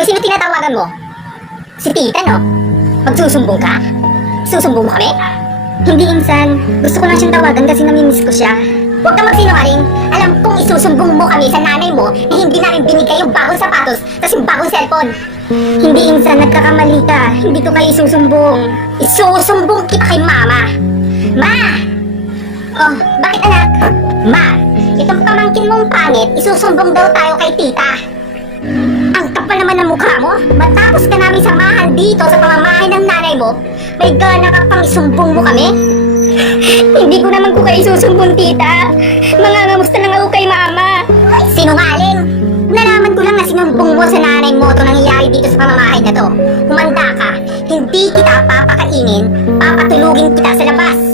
Hoy, sino tinatawagan mo? Si tita, no? Magsusumbong ka? Susumbong mo kami? Hindi, insan. Gusto ko lang siyang tawagan kasi namimiss ko siya. Huwag ka magsinungaling. Alam kong isusumbong mo kami sa nanay mo na hindi namin binigay yung bagong sapatos tapos yung bagong cellphone. Hindi, insan. Nagkakamali ka. Hindi ko kayo isusumbong. Isusumbong kita kay mama. Ma! Oh, bakit anak? Ma, itong pamangkin mong pangit, isusumbong daw tayo kay tita. Ang kapal naman ng mukha mo. Matapos ka namin samahan dito sa pamamahay ng nanay mo, may gana ka pang isumbong mo kami? Hindi ko naman ko kayo isusumbong, tita. Mangangamusta lang ako kay mama. Sinungaling! Nalaman ko lang na sinumbong mo sa nanay mo ito nangyayari dito sa pamamahay na to. Humanda ka. Hindi kita papakainin, papatulugin kita sa labas.